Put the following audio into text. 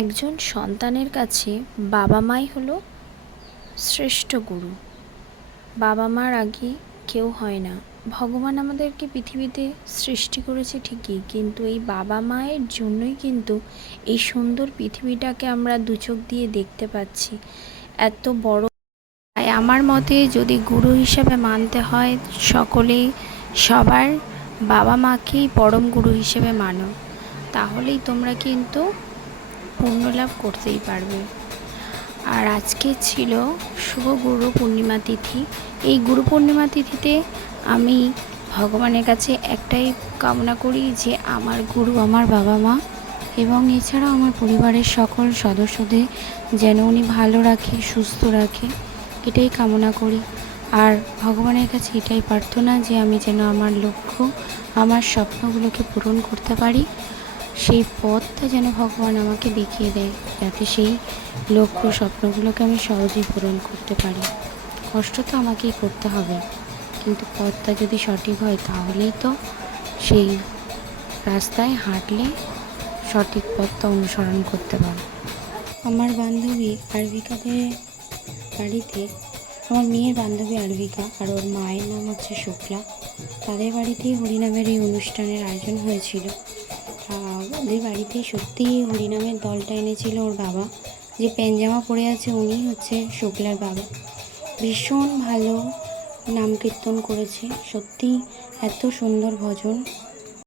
একজন সন্তানের কাছে বাবা মাই হলো শ্রেষ্ঠ গুরু। বাবা মার আগে কেউ হয় না। ভগবান আমাদেরকে পৃথিবীতে সৃষ্টি করেছে ঠিকই, কিন্তু এই বাবা মায়ের জন্যই কিন্তু এই সুন্দর পৃথিবীটাকে আমরা দুচোখ দিয়ে দেখতে পাচ্ছি। এত বড় তাই আমার মতে যদি গুরু হিসেবে মানতে হয় সকলেই সবার বাবা মাকেই পরম গুরু হিসেবে মানো। তাহলেই তোমরা কিন্তু পুণ্যলাভ করতেই পারবে। আর আজকে ছিল শুভ গুরু পূর্ণিমা তিথি। এই গুরু পূর্ণিমা তিথিতে আমি ভগবানের কাছে একটাই কামনা করি যে আমার গুরু, আমার বাবা মা এবং এছাড়াও আমার পরিবারের সকল সদস্যদের যেন উনি ভালো রাখে, সুস্থ রাখে, এটাই কামনা করি। আর ভগবানের কাছে এটাই প্রার্থনা যে আমি যেন আমার লক্ষ্য, আমার স্বপ্নগুলোকে পূরণ করতে পারি। সেই পথটা যেন ভগবান আমাকে দেখিয়ে দেয়, যাতে সেই লক্ষ্য স্বপ্নগুলোকে আমি সহজেই পূরণ করতে পারি। কষ্ট তো আমাকেই করতে হবে, কিন্তু পথটা যদি সঠিক হয় তাহলেই তো সেই রাস্তায় হাঁটলে সঠিক পথটা অনুসরণ করতে পারব। আমার বান্ধবী আরভিকাদের বাড়িতে, আমার মেয়ের বান্ধবী আরবিকা আর ওর মায়ের নাম হচ্ছে শুক্লা, তাদের বাড়িতেই হরিনামের এই অনুষ্ঠানের আয়োজন হয়েছিল। তা ওদের বাড়িতে সত্যিই হরিনামের দলটা এনেছিল ওর বাবা। যে প্যাঞ্জামা পরে আছে উনি হচ্ছে শুক্লার বাবা। ভীষণ ভালো নাম কীর্তন করেছে। সত্যি এত সুন্দর ভজন।